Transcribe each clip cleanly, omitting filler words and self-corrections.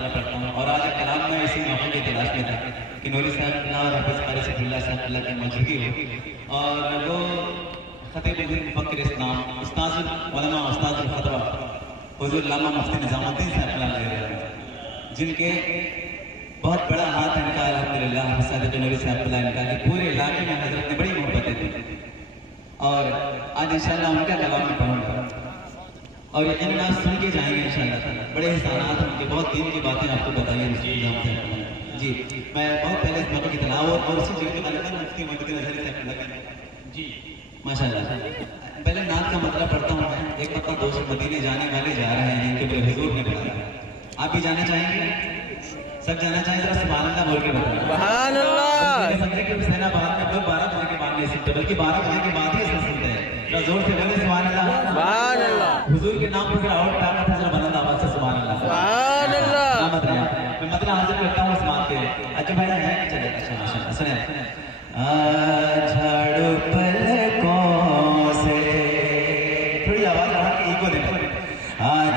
मतला पढ़ता हूँ और आज कलाम में इसी मौके की तलाश में था कि नूरी साहब और हाफिज कारी सफीउल्लाह साहब की मौजूदगी हो और वो खतीब मुफक्किर इस्लाम उस्ताद उलमा उस्ताद फतवा हुजूर अल्लामा मुफ्ती निजामुद्दीन साहब ले रहे हैं, जिनके बहुत बड़ा हाथ इनका अल्हम्दुलिल्लाह हज़रत नूरी साहब इनका कि पूरे इलाके में हजरत ने बड़ी मोहब्बतें दी और आज इंशाअल्लाह उनका कलाम में पढ़ूंगा और यकीनन आप सुन के जाएंगे इंशाअल्लाह। बड़े एहसानात उनके, बहुत दीन की बातें आपको बताइए जी। मैं बहुत पहले इस मौके की तलावत और उसी चीज़ के बारे में मुफ्ती मोहम्मद नज़री साहब जी माशाअल्लाह पहले नात का मतलब पढ़ता हूँ मैं। एक पता दोस्त मदीने जाने वाले जा रहे हैं, इनके मेरे हुजूर ने बुलाया। आप भी जाना चाहेंगे? सब जाना चाहेंगे? जरा सुभान अल्लाह बोल के बताइए। सुभान अल्लाह। समझे कि हुसैनाबाद में लोग 12 बजे के बाद नहीं सुनते, बल्कि 12 बजे के बाद ही ऐसा सुनते हैं। जरा जोर से बोले सुभान अल्लाह। सुभान अल्लाह। हुजूर के नाम पर जरा और ताकत है, जरा बुलंद आवाज से सुभान अल्लाह। सुभान अल्लाह। मैं मतलब हाजिर करता हूँ इस बात पे। अच्छा भाई है चले अच्छा माशाअल्लाह सुने। झाड़ू पलकों से थोड़ी आवाज बढ़ा के इको देना।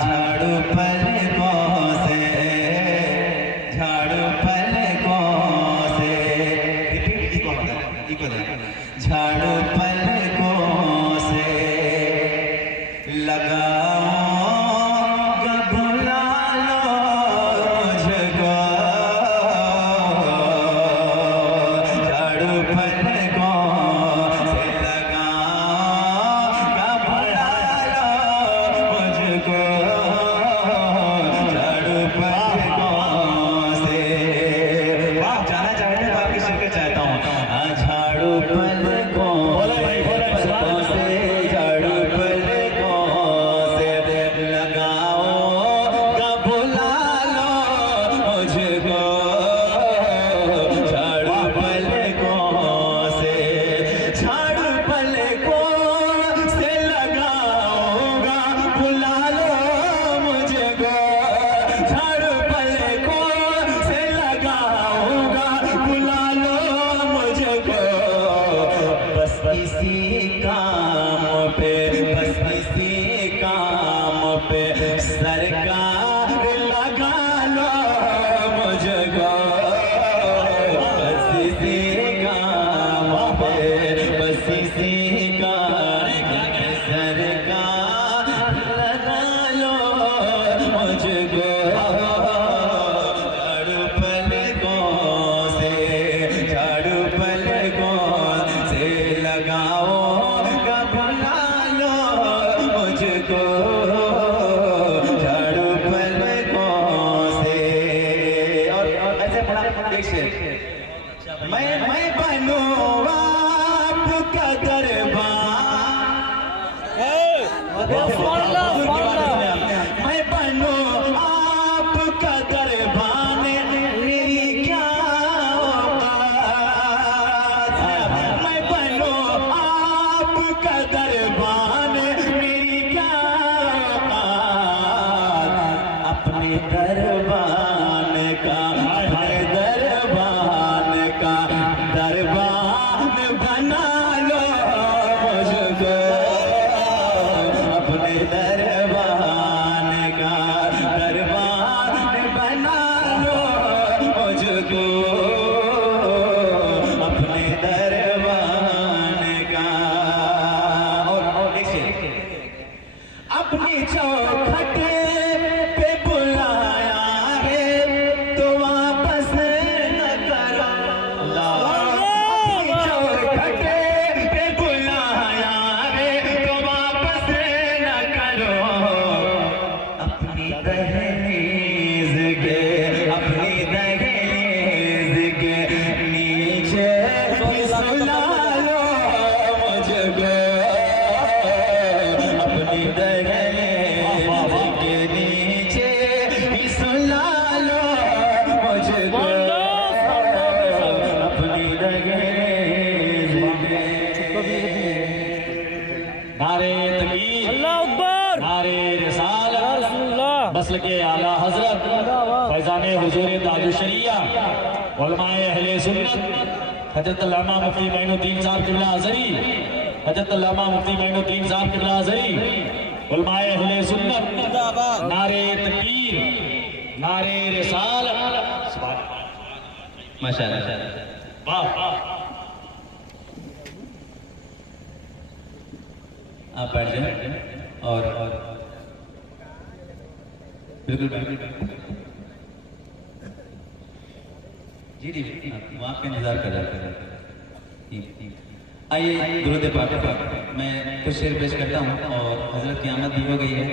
झाड़ू पलकों से झाड़ू पलकों से रिपीट इको देना। झाड़ू पलकों से लगाओ बुला लो मुझको, झाड़ू पलकों से लगाओ बुला लो मुझको, झाड़ू पलकों से। आप जाना चाहते हैं, आपकी शिरकत चाहता हूँ। झाड़ू पलकों से झाड़ू पलकों से लगाओ बुला लो मुझको, झाड़ू पलकों से झाड़ू पलकों से लगाओगा बुला लो मुझको, झाड़ू पलकों से लगाओगा बुला लो मुझको। बस इसी काम पे, बस इसी काम पे सरकार लगा लो मुझको, बस इसी काम पे, बस इसी काम पे सरकार लगा लो मुझको, झाड़ू पलकों से झाड़ू पलकों से लगाओ बुला लो मुझको, झाड़ू पलकों से। और ऐसे पढ़ा एक शेर। मैं बनूं आपका दरबार, मैं बनूं आपका दरबान, मेरी क्या औकात, मैं बनूं आपका दरबान, मेरी क्या औकात, अपने दरबान का, अपने दरबान का दरबान बना लो मुझको, अपने दरबान का दरबान बना लो मुझको, अपने दरबान का। और एक अपनी चौखट पे बुलाया है तो वापस न करो, अपनी चौखट पे बुलाया है तो वापस न करो, अपनी दहलीज के, अपनी दहलीज के नीचे सुला लो मुझको, अपनी दहलीज के नीचे सुला लो मुझको, अपनी दहलीज के। नारे तकबीर, अल्लाह अकबर, नारे रिसालत, रसूलुल्लाह, मसल के आला हजरत फैजान हुजूर ताजुश शरिया उलमाए अहले सुन्नत हजरत अल्लामा मुफ्ती मोइनुद्दीन साहब किबला अज़हरी, हजरत अल्लामा मुफ्ती मोइनुद्दीन साहब किबला अज़हरी, उलमाए अहले सुन्नत, नारे तकबीर, नारे रिसालत। माशाल्लाह। वाह। आप बैठ जाए और बिल्कुल जी जी वो आपका इंतजार कर रहा है। आइए दुरूद पाक पर मैं कुछ शेर पेश करता हूँ और हजरत की आमद भी हो गई है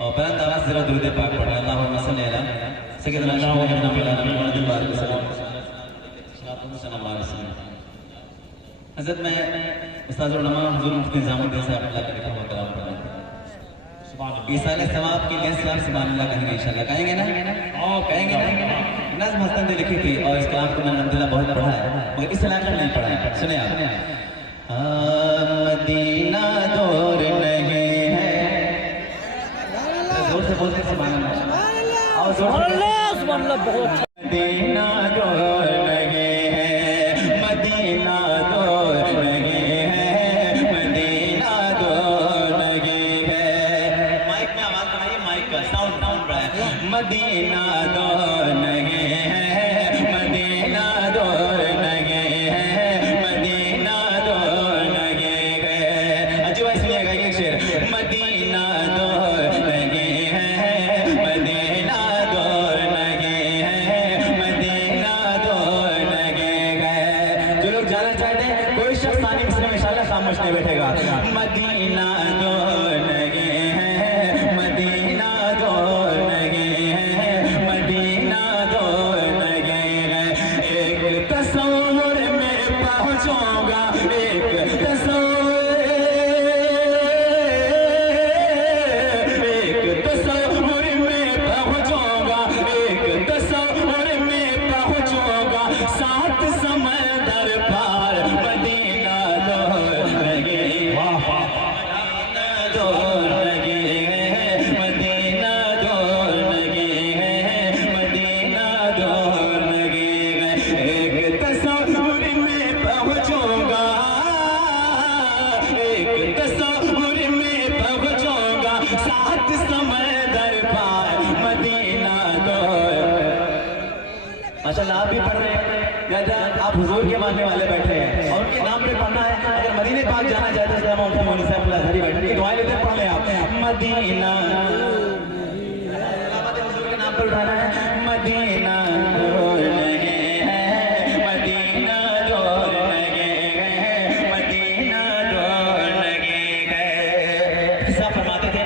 और बुलंद आवाज़ जरा दुरूद पाक पढ़ें। अल्लाहुम्मा सल्ली अला सय्यिदना मुहम्मद हजरत मैं उस्ताद उलमा हुजूर मुफ्ती निज़ामुद्दीन साहब अल्लाह के लिखा हुआ कलाम पढ़ना इस साल सवाब के लिए आप सुभान अल्लाह कहेंगे इंशाल्लाह। कहेंगे ना? कहेंगे ना? नज़्म हसन ने लिखी थी और इस कलाम को मैंने अल्हम्दुलिल्लाह बहुत पढ़ा है मगर इस इलाके में नहीं पढ़ा है। सुने आप। मदीना दूर नहीं है, जोर से बोलते सुभान अल्लाह और जोर से सुभान अल्लाह बहुत अच्छा। मदीना दूर नहीं है, मदीना दूर नहीं है, मदीना दूर नहीं है। माइक में आवाज बढ़ाइए, माइक का साउंड बढ़ाइए। मदीना दूर नहीं है, मदीना दूर नहीं है, मदीना दूर नहीं है। अच्छा भाई सुनिएगा ये शेर। मदीना दूर नहीं है, मदीना दूर नहीं है, मदीना दूर नहीं है। जो लोग जाना चाहते हैं कोई शख्स सानी मुस्लिम इंशाल्लाह खामोश नहीं बैठेगा। मदीना दूर नहीं है, मदीना दूर नहीं है, मदीना दूर नहीं है। एक तस्वीर में पहुंचूंगा, एक तस्वीर, एक तस्वीर में पहुंचूंगा, एक तस्वीर में पहुंचूंगा। सात समंदर पार मदीना दूर नहीं है, मदीना दूर नहीं है, मदीना दूर नहीं है, मदीना दूर नहीं है। एक तस्वीर में पहुंचूंगा, एक तस्वीर में पहुंचूंगा। सात समंदर पार मदीना दूर। माशाल्लाह आप भी पढ़ रहे हैं, आप हुजूर के मानने वाले बैठे हैं और उनके नाम पे पढ़ना है। अगर मदीने पाक जाना चाहते हैं तो मुफ्ती मौलवी साहब अज़हरी बैठे हैं, दुआएं लेते पढ़ लें आप। मदीना हुजूर के नाम पर उठाना है। मदीना दूर नहीं है, मदीना दूर नहीं है, मदीना दूर नहीं है। किस्सा फरमाते थे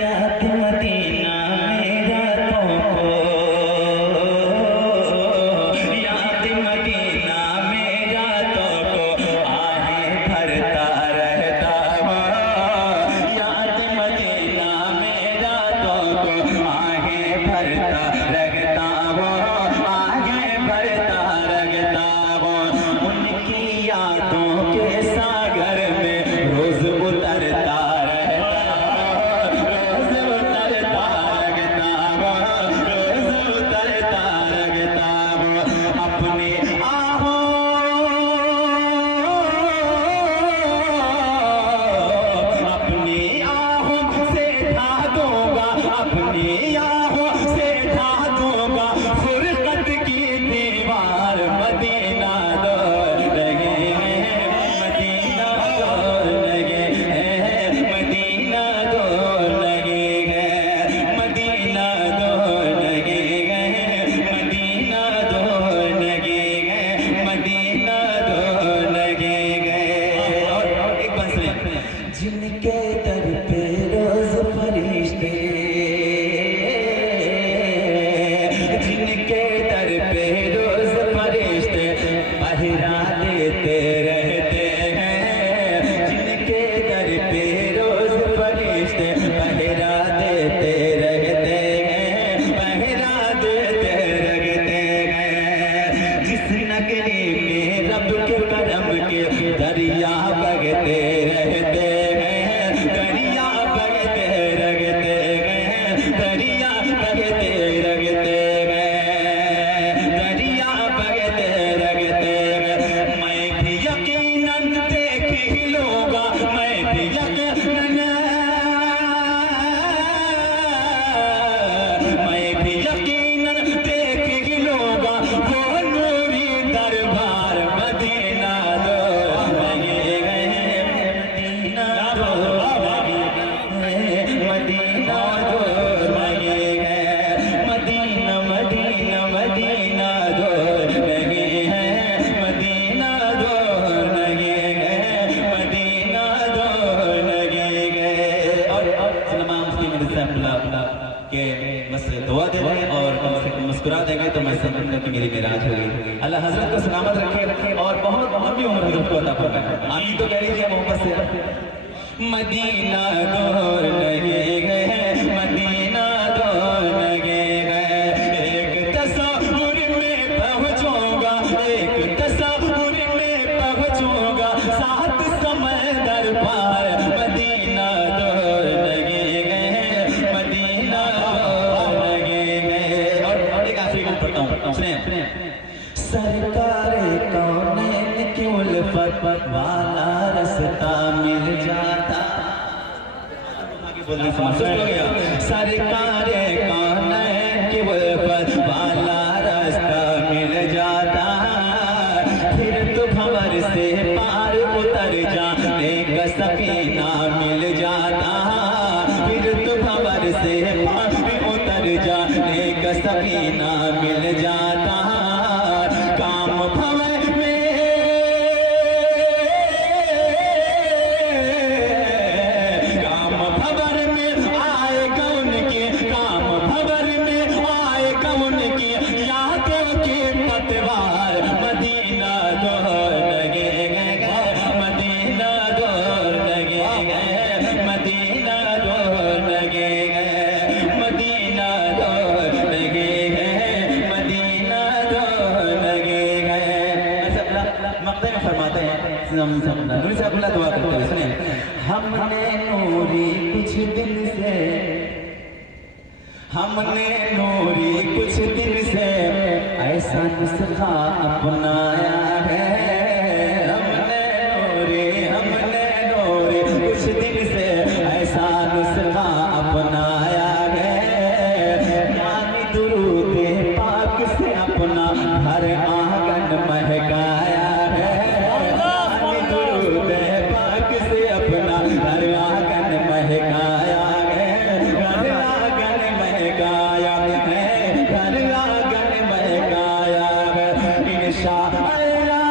याद मदीना में रातों को, याद मदीना में रातों को आहें भरता रहता हूँ। याद मदीना में रातों को आहें भरता मुस्कुरा देंगे तो मैं समझूंगा कि मेरी मेराज होगी। अल्लाह हजरत को सलामत रखे और बहुत लंबी उम्र हजरत को अता फरमाए। आमीन तो कह लीजिए मोहब्बत से। मदीना दूर लगे गए, मदीना दूर लगे गए, एक तस्वुर में पहुंचूंगा, एक तस्वुर में पहुंचूंगा, सात समंदर पार, मदीना दूर लगे गए, मदीना दूर लगे गए। और एक आखिरी गाना पढ़ता हूँ, सुनिए। सरकारे कौनैन की उल्फत वाला रास्ता मिल जाता, सरकारे कौनैन की उल्फत वाला रास्ता मिल जाता, फिर तो भंवर से पार उतर जाने का सकीना मिल जाता, फिर तो भंवर से पार उतर जाने का सकीना मिल जाता। काम भंवर में, काम भंवर में आएगा उनके, काम भंवर में आएगा उनके, यादों के पतवार, मदीना दूर लगे गए, मदीना दूर लगे गए, मदीना दूर लगे गए, मदीना दूर लगे गए, मदीना दूर लगे गए। मक्ते में फरमाते हैं नूरी साहब अल्लाह दुआ करते हैं, सुनिए। हमने नूरी कुछ दिन से, हमने नूरी कुछ दिन से ऐसा नुस्खा अपनाया है, हमने नूरी कुछ दिन से ऐसा नुस्खा अपनाया है, यानी दुरूद पाक से अपना हर आंगन महकाया है, यानी दुरूद पाक से अपना हर आंगन महकाया है, हर आंगन महकाया है, हर आंगन महकाया है। इंशाअल्लाह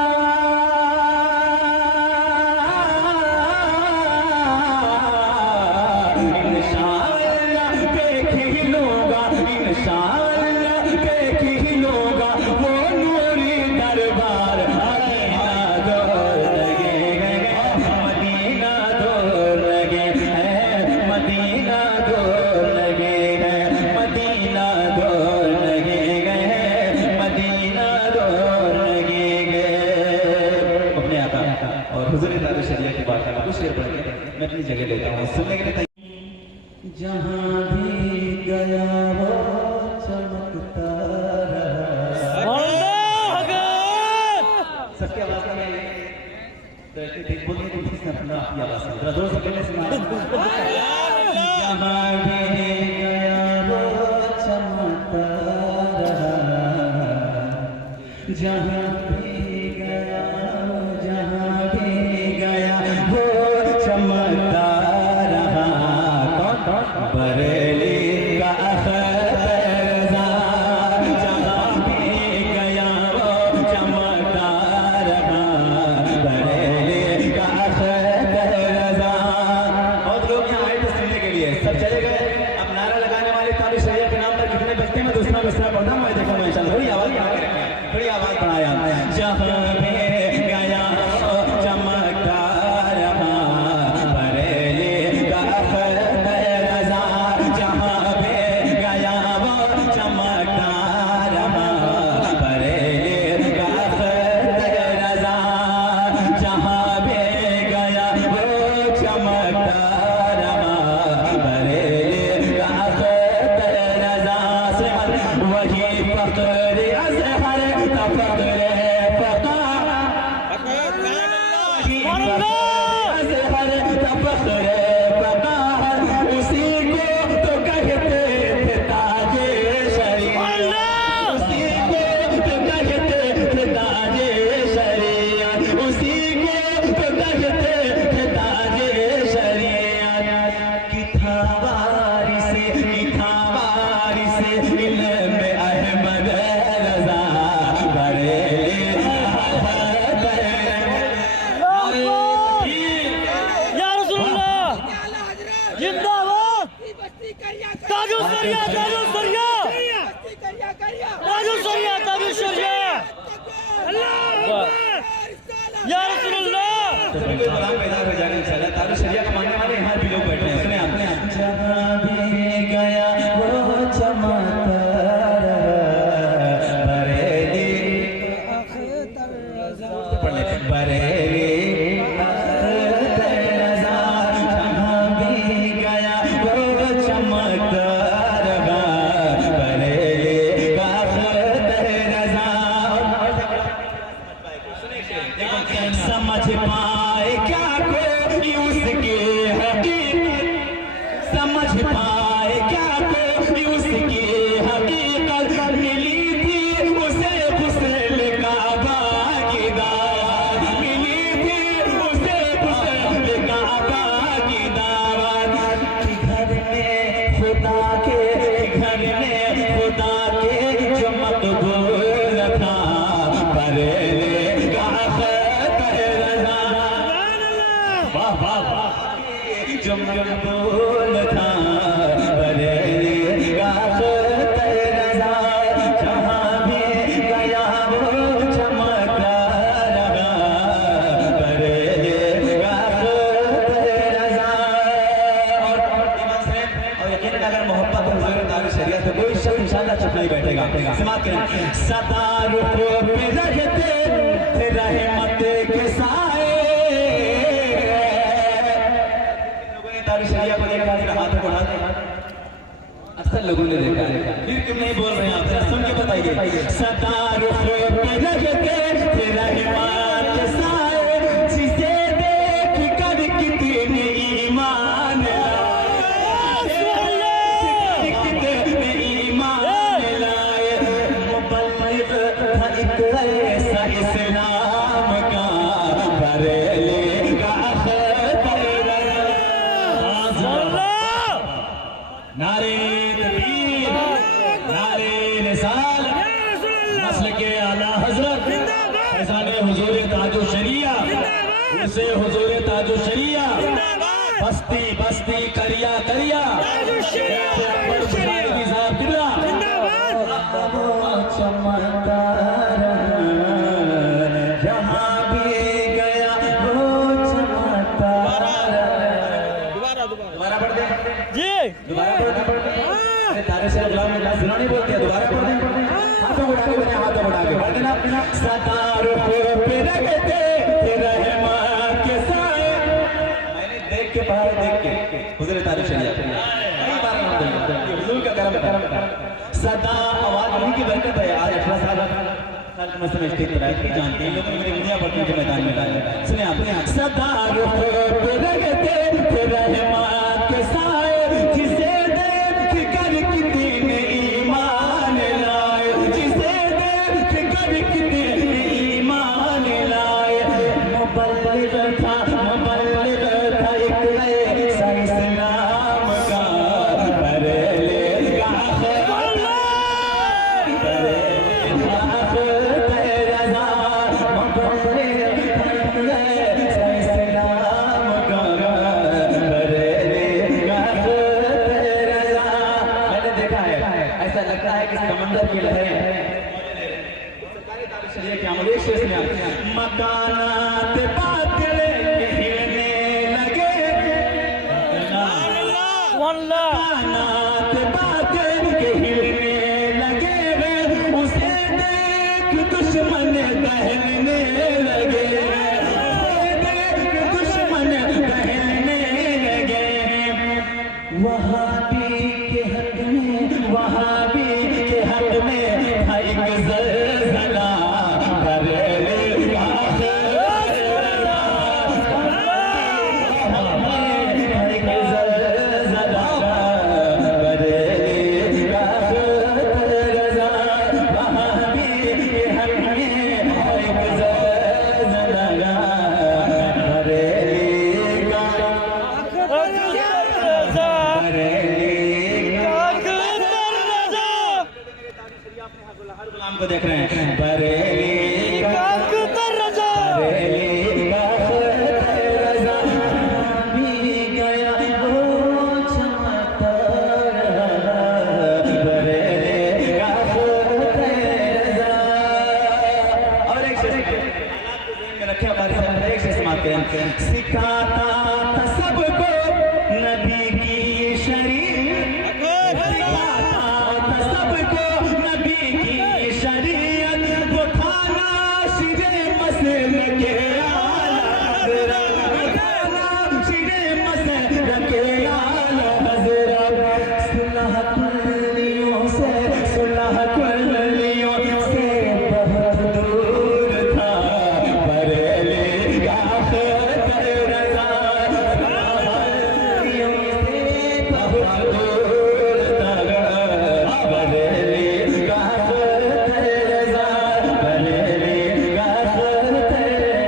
इंशाअल्लाह देख ही लूंगा, इंशाअल्लाह देख ही लूंगा वो नूरी दरबार, मदीना दूर लगे गए, मदीना दूर लगे हैं, मदीना दूर लगे गए, मदीना दूर लगे गए, मदीना दूर लगे गए। अपने आका और हुजूर तारीख़ शरीयत की बात है, कुछ शेर पढ़ के मैं अपनी जगह लेता हूँ, सुनने के लिए। जहाँ भी गया वो चमकता रहा। सबकी आवाज में तो ऐसे ठीक बोलने को किसने अपना अपनी आवाज में जोर से बोलने से जहाँ भी गया वो चमकता रहा, जहाँ भी गया, जहाँ भी गया वो चमकता रहा। बरेली का अखतरज़ा, जहाँ भी गया वो चमकता रहा, बरेली का अखतरज़ा। बहुत लोग यहाँ आए थे सुनने के लिए, सब चले गए। अब नारा लगाने वाले तारीख़ शरीयत के नाम पर कितने बचते हैं, मैं दूसरा मिसरा पढ़ना, मैं देखूंगा इंशाल्लाह। थोड़ी आवाज़ बढ़ा के रखना, थोड़ी आवाज़ बढ़ाया। जहाँ भी गया वो चमकता रहा, बरेली का अखतरज़ा, जहाँ भी गया वो चमकता रहा, बरेली का अखतरज़ा, जहाँ भी गया वो चमकता रहा, बरेली का अखतरज़ा। वही फ़ख्र अज़हर का फ़ख्र फ़क़ाह, अज़हर का फ़ख्र फ़क़ाह, उसी को तो कहते थे ताजे शरीयत, उसी को तो कहते थे ताजे शरीयत, उसी को तो कहते थे ताजे शरीयत। किथा वारिसे इल्म अहमद रज़ा, बरेली समाप्त करें। सदा रुख पे रहते रहमत के साए। लोगों ने तारीफ शरिया को देखा, हाथ बढ़ा दे। अक्सर लोगों ने देखा, फिर क्यों नहीं बोल रहे हैं आप? सुन के बताइए। सदा रुख पे रहते रहमत के साए, जिसे देख कर कितने ईमान ऐसा इस्लाम का बरेलेगा नारे तकबीर, नारे निसाल, मसल के आला हजरत फैजान हुजूर ताजो शरिया, उनसे हुजूर ताजो शरिया, बस्ती बस्ती करिया करिया चमकदार जहाँ भी गया वो चमकदार। दोबारा पढ़ दे जी। दोबारा पढ़ दे। अरे तारे से गुलाम ने सुना नहीं बोलते, दोबारा पढ़ दे। हाथों बढ़ा के बोले, हाथों बढ़ा के पढ़ देना। सदा रुख पे रहते रहमत के साए। मैंने देख के बाहर देख के हुजूर तारे शरिया कई बार नाम दिया, हुजूर का करम है। सदा आवाज उन्हीं की बरकत है। आज 18 साल मसले स्टेज पर आए, जानते हैं लोग मेरी दुनिया भर के मैदान में डाले। सुने आप, सदा रुख पे रहते रहमत के साए, जिसे देख कर कितने ईमान लाए, जिसे देख कर कितने ईमान लाए। मुबल्लिग था एक ऐसा इस्लाम का बरेलेगा समंदर की लहरें मकानात बादल हिलने लगे, मकानात बादल हिलने लगे, उसे देख दुश्मन दहलने लगे, दुश्मन दहलने लगे। वहाबी के हक में, वहाबी के हक में था एक ज़लज़ला, बरेलेगा ज़लज़ला, एक ज़लज़ला, बरेलेगा ज़लज़ला। वहाबी के हक में था एक ज़लज़ला, बरेलेगा गुलाम को देख रहे हैं। बरेली का रजा, बरेली का रजा, भी गया वो चमकदार, बरेली का रजा। और एक शेर रखे हमारे सामने, एक शेर समाप्त करें। सिखाता था सबको नबी की शरीयत, सिखाता था सबको नबी की शरीयत, वो खाना शिरे मसल के आला, खाना शिरे मसल के आला हज़रत। सुलह कुल्लियों से, सुलह कुल्लियों से बहुत दूर था, बरेलेगा रज़ा, कुल्लियों से बहुत दूर था, बरेलेगा रज़ा, बरेलेगा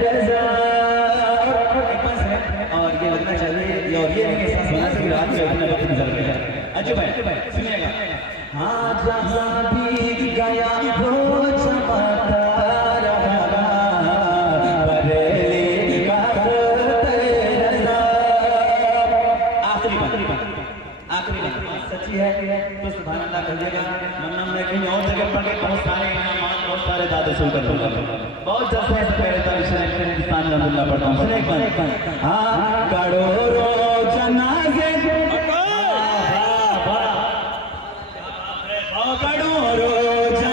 रज़ा। एक बात है, और ये लगना चाहिए, और ये नहीं एहसास होना चाहिए रात में अपना वक्त गुजर गया। अजब है, सुनिएगा। हाँ जहाँ भी गया वो चमकदार, बरेलेगा रज़ा। आखिरी बात सच्ची है तो सुभान अल्लाह कहिएगा, वरना मैं कहीं और जगह पढ़ के बहुत सारे इनामात, बहुत सारे दादे सुनकर दूंगा। बहुत जल्द से पहले तो हिंदुस्तान में अल्लाह पढ़ता हूँ। सुने एक बार, हाँ करोड़ों जनाजे, करोड़ों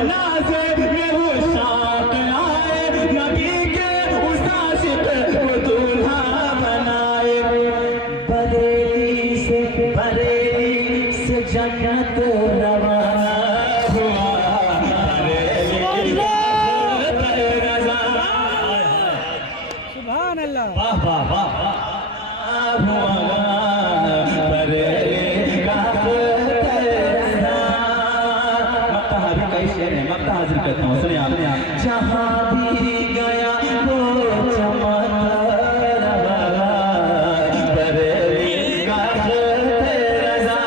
मनाज़िर में वो शाख आए, नबी के उस आशिक को दूल्हा बनाए। बरेली से जन्नत रवाना हुआ, बरेली सुभान अल्लाह। वाह वाह वाह मक्ता हाजिर करता हूँ, सुनिए आप। जहाँ भी गया वो चमकता रहा, बरेली का रज़ा।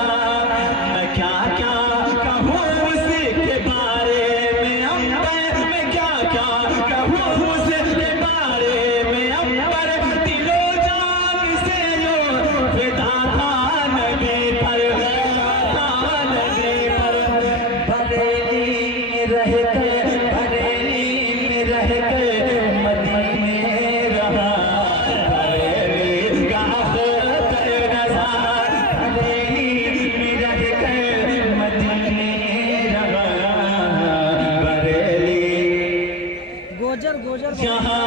मैं क्या क्या कहूँ उसके बारे में अंबर, मैं क्या क्या कहूँ उसके बारे में अंबर। दिलो जान से लो फिदा था नबी पर, था नबी पर। बरेली में रह के, बरेली में रह के मदीने रहा, बरेली का रज़ा। बरेली में रह के मदीने रहा, बरेली गोजर गोजर यहाँ